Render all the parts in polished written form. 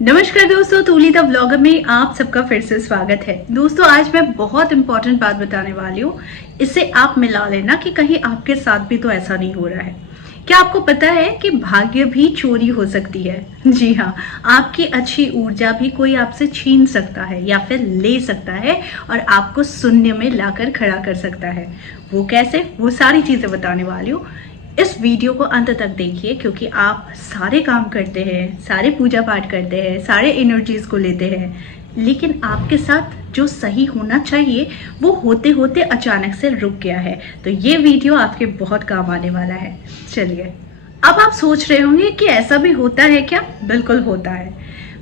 नमस्कार दोस्तों, तूली the vlogger में आप सबका फिर से स्वागत है। दोस्तों आज मैं बहुत इंपॉर्टेंट बात बताने वाली हूँ। इससे आप मिला लेना कि कहीं आपके साथ भी तो ऐसा नहीं हो रहा है। क्या आपको पता है कि भाग्य भी चोरी हो सकती है? जी हाँ, आपकी अच्छी ऊर्जा भी कोई आपसे छीन सकता है या फिर ले सकता है और आपको शून्य में लाकर खड़ा कर सकता है। वो कैसे, वो सारी चीजें बताने वाली हूँ। इस वीडियो को अंत तक देखिए, क्योंकि आप सारे काम करते हैं, सारे पूजा पाठ करते हैं, सारे एनर्जीज को लेते हैं, लेकिन आपके साथ जो सही होना चाहिए वो होते होते अचानक से रुक गया है। तो ये वीडियो आपके बहुत काम आने वाला है। चलिए, अब आप सोच रहे होंगे कि ऐसा भी होता है क्या? बिल्कुल होता है।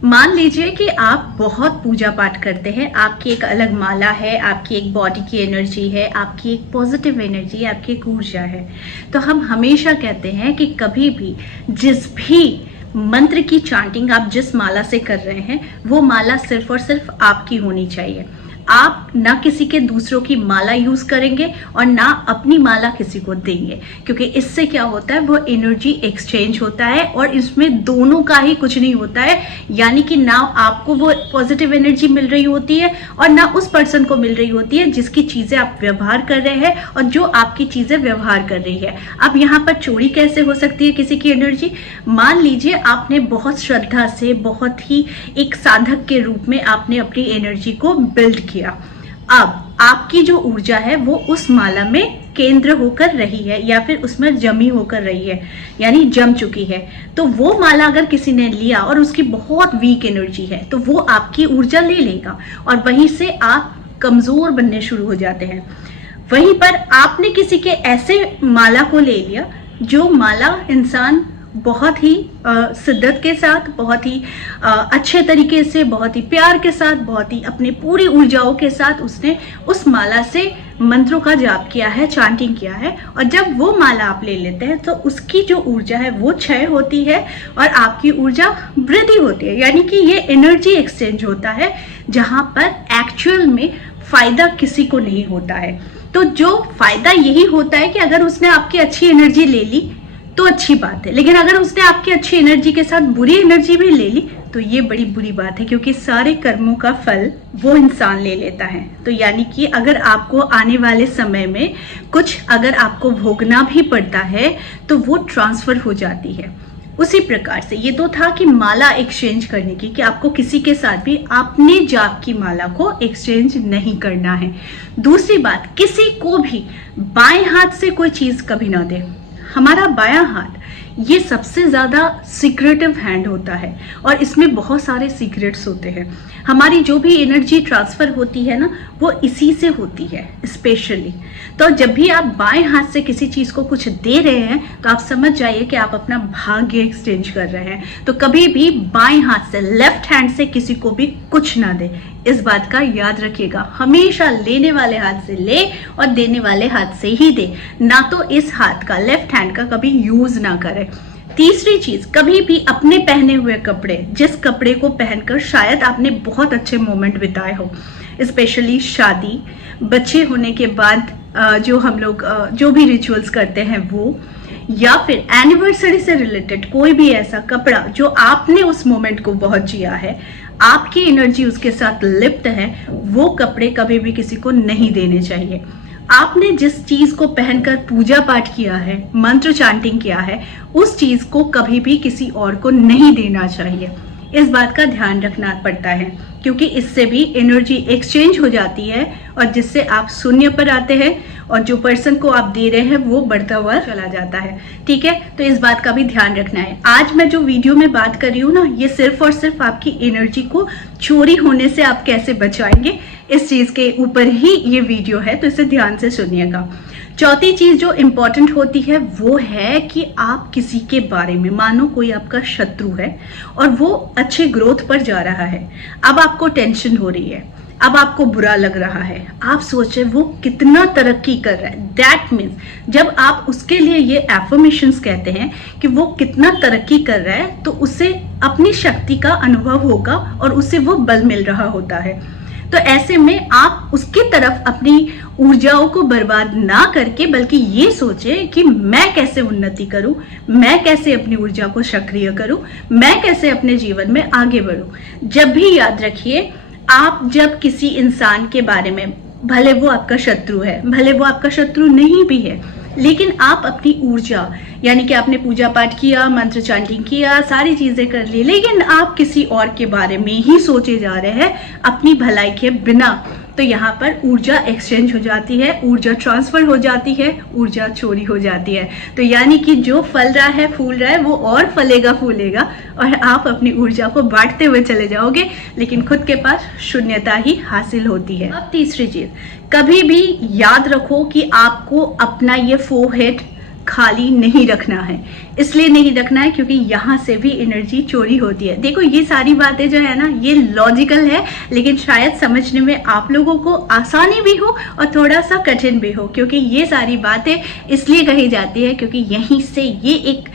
मान लीजिए कि आप बहुत पूजा पाठ करते हैं, आपकी एक अलग माला है, आपकी एक बॉडी की एनर्जी है, आपकी एक पॉजिटिव एनर्जी है, आपकी एक ऊर्जा है। तो हम हमेशा कहते हैं कि कभी भी जिस भी मंत्र की चांटिंग आप जिस माला से कर रहे हैं वो माला सिर्फ और सिर्फ आपकी होनी चाहिए। आप ना किसी के दूसरों की माला यूज करेंगे और ना अपनी माला किसी को देंगे, क्योंकि इससे क्या होता है, वो एनर्जी एक्सचेंज होता है और इसमें दोनों का ही कुछ नहीं होता है। यानी कि ना आपको वो पॉजिटिव एनर्जी मिल रही होती है और ना उस पर्सन को मिल रही होती है जिसकी चीजें आप व्यवहार कर रहे हैं और जो आपकी चीजें व्यवहार कर रही है। अब यहाँ पर चोरी कैसे हो सकती है किसी की एनर्जी? मान लीजिए आपने बहुत श्रद्धा से, बहुत ही एक साधक के रूप में आपने अपनी एनर्जी को बिल्ड किया। अब आपकी जो ऊर्जा है वो उस माला में केंद्र होकर रही है या फिर उसमें जमी होकर रही है, यानी जम चुकी है। तो वो माला अगर किसी ने लिया और उसकी बहुत वीक एनर्जी है तो वो आपकी ऊर्जा ले लेगा और वहीं से आप कमजोर बनने शुरू हो जाते हैं। वहीं पर आपने किसी के ऐसे माला को ले लिया जो माला इंसान बहुत ही शिद्दत के साथ, बहुत ही अच्छे तरीके से, बहुत ही प्यार के साथ, बहुत ही अपने पूरी ऊर्जाओं के साथ उसने उस माला से मंत्रों का जाप किया है, चांटिंग किया है। और जब वो माला आप ले लेते हैं तो उसकी जो ऊर्जा है वो क्षय होती है और आपकी ऊर्जा वृद्धि होती है। यानी कि ये एनर्जी एक्सचेंज होता है जहां पर एक्चुअल में फायदा किसी को नहीं होता है। तो जो फायदा यही होता है कि अगर उसने आपकी अच्छी एनर्जी ले ली तो अच्छी बात है, लेकिन अगर उसने आपकी अच्छी एनर्जी के साथ बुरी एनर्जी भी ले ली तो ये बड़ी बुरी बात है, क्योंकि सारे कर्मों का फल वो इंसान ले लेता है। तो यानी कि अगर आपको आने वाले समय में कुछ अगर आपको भोगना भी पड़ता है तो वो ट्रांसफर हो जाती है। उसी प्रकार से ये तो था कि माला एक्सचेंज करने की, कि आपको किसी के साथ भी अपने जाप की माला को एक्सचेंज नहीं करना है। दूसरी बात, किसी को भी बाएं हाथ से कोई चीज कभी ना दे। हमारा बायां हाथ ये सबसे ज्यादा सीक्रेटिव हैंड होता है और इसमें बहुत सारे सीक्रेट्स होते हैं। हमारी जो भी एनर्जी ट्रांसफर होती है ना, वो इसी से होती है स्पेशली। तो जब भी आप बाएं हाथ से किसी चीज को कुछ दे रहे हैं तो आप समझ जाइए कि आप अपना भाग्य एक्सचेंज कर रहे हैं। तो कभी भी बाएं हाथ से, लेफ्ट हैंड से किसी को भी कुछ ना दे। इस बात का याद रखिएगा, हमेशा लेने वाले हाथ से ले और देने वाले हाथ से ही दे, ना तो इस हाथ का, लेफ्ट हैंड का कभी यूज ना करें। तीसरी चीज, कभी भी अपने पहने हुए कपड़े, जिस कपड़े को पहनकर शायद आपने बहुत अच्छे मोमेंट बिताए हो, स्पेशली शादी, बच्चे होने के बाद जो हम लोग जो भी रिचुअल्स करते हैं वो, या फिर एनिवर्सरी से रिलेटेड कोई भी ऐसा कपड़ा जो आपने उस मोमेंट को बहुत जिया है, आपकी एनर्जी उसके साथ लिप्त है, वो कपड़े कभी भी किसी को नहीं देने चाहिए। आपने जिस चीज को पहनकर पूजा पाठ किया है, मंत्र चांटिंग किया है, उस चीज को कभी भी किसी और को नहीं देना चाहिए। इस बात का ध्यान रखना पड़ता है, क्योंकि इससे भी एनर्जी एक्सचेंज हो जाती है और जिससे आप शून्य पर आते हैं और जो पर्सन को आप दे रहे हैं वो बढ़ता हुआ चला जाता है। ठीक है, तो इस बात का भी ध्यान रखना है। आज मैं जो वीडियो में बात कर रही हूँ ना, ये सिर्फ और सिर्फ आपकी एनर्जी को चोरी होने से आप कैसे बचाएंगे, इस चीज के ऊपर ही ये वीडियो है, तो इसे ध्यान से सुनिएगा। चौथी चीज जो इम्पोर्टेंट होती है वो है कि आप किसी के बारे में, मानो कोई आपका शत्रु है और वो अच्छे ग्रोथ पर जा रहा है, अब आपको टेंशन हो रही है, अब आपको बुरा लग रहा है, आप सोचे वो कितना तरक्की कर रहा है। दैट मीन्स जब आप उसके लिए ये एफर्मेशंस कहते हैं कि वो कितना तरक्की कर रहा है, तो उसे अपनी शक्ति का अनुभव होगा और उसे वो बल मिल रहा होता है। तो ऐसे में आप उसकी तरफ अपनी ऊर्जाओं को बर्बाद ना करके बल्कि ये सोचें कि मैं कैसे उन्नति करूं, मैं कैसे अपनी ऊर्जा को सक्रिय करूं, मैं कैसे अपने जीवन में आगे बढ़ूं। जब भी याद रखिए, आप जब किसी इंसान के बारे में, भले वो आपका शत्रु है, भले वो आपका शत्रु नहीं भी है, लेकिन आप अपनी ऊर्जा, यानी कि आपने पूजा पाठ किया, मंत्र चांटिंग किया, सारी चीजें कर ली, लेकिन आप किसी और के बारे में ही सोचे जा रहे हैं अपनी भलाई के बिना, तो यहाँ पर ऊर्जा एक्सचेंज हो जाती है, ऊर्जा ट्रांसफर हो जाती है, ऊर्जा चोरी हो जाती है। तो यानी कि जो फल रहा है, फूल रहा है, वो और फलेगा फूलेगा और आप अपनी ऊर्जा को बांटते हुए चले जाओगे, लेकिन खुद के पास शून्यता ही हासिल होती है। अब तीसरी चीज, कभी भी याद रखो कि आपको अपना ये फोरहेड खाली नहीं रखना है। इसलिए नहीं रखना है क्योंकि यहाँ से भी एनर्जी चोरी होती है। देखो, ये सारी बातें जो है ना, ये लॉजिकल है, लेकिन शायद समझने में आप लोगों को आसानी भी हो और थोड़ा सा कठिन भी हो, क्योंकि ये सारी बातें इसलिए कही जाती है क्योंकि यहीं से ये एक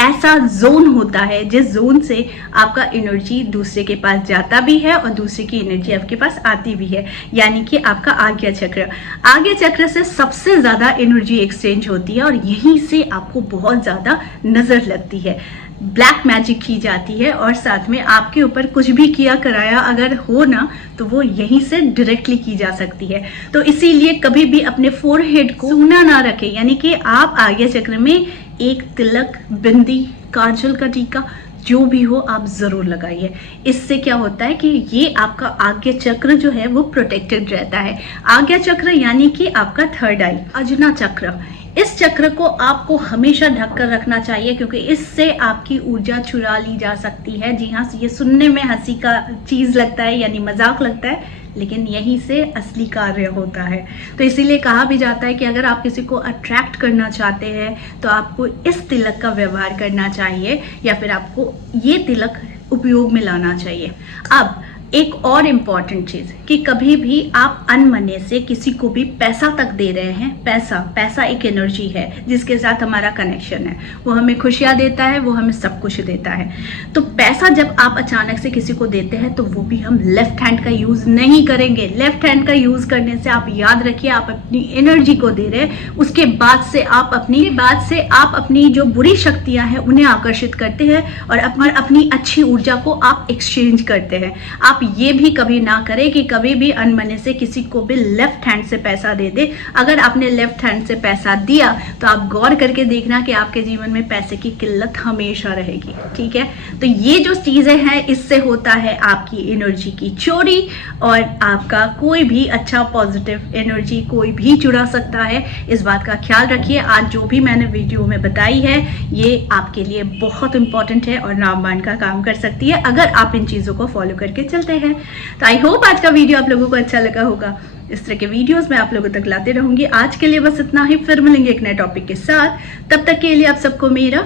ऐसा जोन होता है जिस जोन से आपका एनर्जी दूसरे के पास जाता भी है और दूसरे की एनर्जी आपके पास आती भी है, यानी कि आपका आज्ञा चक्र। आज्ञा चक्र से सबसे ज्यादा एनर्जी एक्सचेंज होती है और यहीं से आपको बहुत ज्यादा नजर लगती है, ब्लैक मैजिक की जाती है और साथ में आपके ऊपर कुछ भी किया कराया अगर हो ना, तो वो यहीं से डायरेक्टली की जा सकती है। तो इसीलिए कभी भी अपने फोरहेड को सूना ना रखें, यानी कि आप आज्ञा चक्र में एक तिलक, बिंदी, काजल का टीका जो भी हो आप जरूर लगाइए। इससे क्या होता है कि ये आपका आज्ञा चक्र जो है वो प्रोटेक्टेड रहता है। आज्ञा चक्र यानी कि आपका थर्ड आई, अजना चक्र, इस चक्र को आपको हमेशा ढक कर रखना चाहिए क्योंकि इससे आपकी ऊर्जा चुरा ली जा सकती है। जी हाँ, ये सुनने में हंसी का चीज लगता है, यानी मजाक लगता है, लेकिन यहीं से असली कार्य होता है। तो इसीलिए कहा भी जाता है कि अगर आप किसी को अट्रैक्ट करना चाहते हैं तो आपको इस तिलक का व्यवहार करना चाहिए या फिर आपको ये तिलक उपयोग में लाना चाहिए। अब एक और इम्पॉर्टेंट चीज कि कभी भी आप अनमने से किसी को भी पैसा तक दे रहे हैं, पैसा एक एनर्जी है जिसके साथ हमारा कनेक्शन है, वो हमें खुशियां देता है, वो हमें सब कुछ देता है। तो पैसा जब आप अचानक से किसी को देते हैं तो वो भी हम लेफ्ट हैंड का यूज नहीं करेंगे। लेफ्ट हैंड का यूज करने से आप याद रखिए आप अपनी एनर्जी को दे रहे हैं, उसके बाद से आप अपनी जो बुरी शक्तियां हैं उन्हें आकर्षित करते हैं और अपनी अच्छी ऊर्जा को आप एक्सचेंज करते हैं। आप ये भी कभी ना करें कि कभी भी अनमने से किसी को भी लेफ्ट हैंड से पैसा दे दे। अगर आपने लेफ्ट हैंड से पैसा दिया तो आप गौर करके देखना कि आपके जीवन में पैसे की किल्लत हमेशा रहेगी। ठीक है, तो ये जो चीजें हैं इससे होता है आपकी एनर्जी की चोरी और आपका कोई भी अच्छा पॉजिटिव एनर्जी कोई भी चुरा सकता है। इस बात का ख्याल रखिए। आज जो भी मैंने वीडियो में बताई है ये आपके लिए बहुत इंपॉर्टेंट है और रामबाण का काम कर सकती है अगर आप इन चीजों को फॉलो करके चलते हैं। तो आई होप आज का वीडियो आप लोगों को अच्छा लगा होगा। इस तरह के वीडियोस मैं आप लोगों तक लाते रहूंगी। आज के लिए बस इतना ही, फिर मिलेंगे एक नए टॉपिक के साथ। तब तक के लिए आप सबको मेरा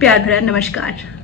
प्यार भरा नमस्कार।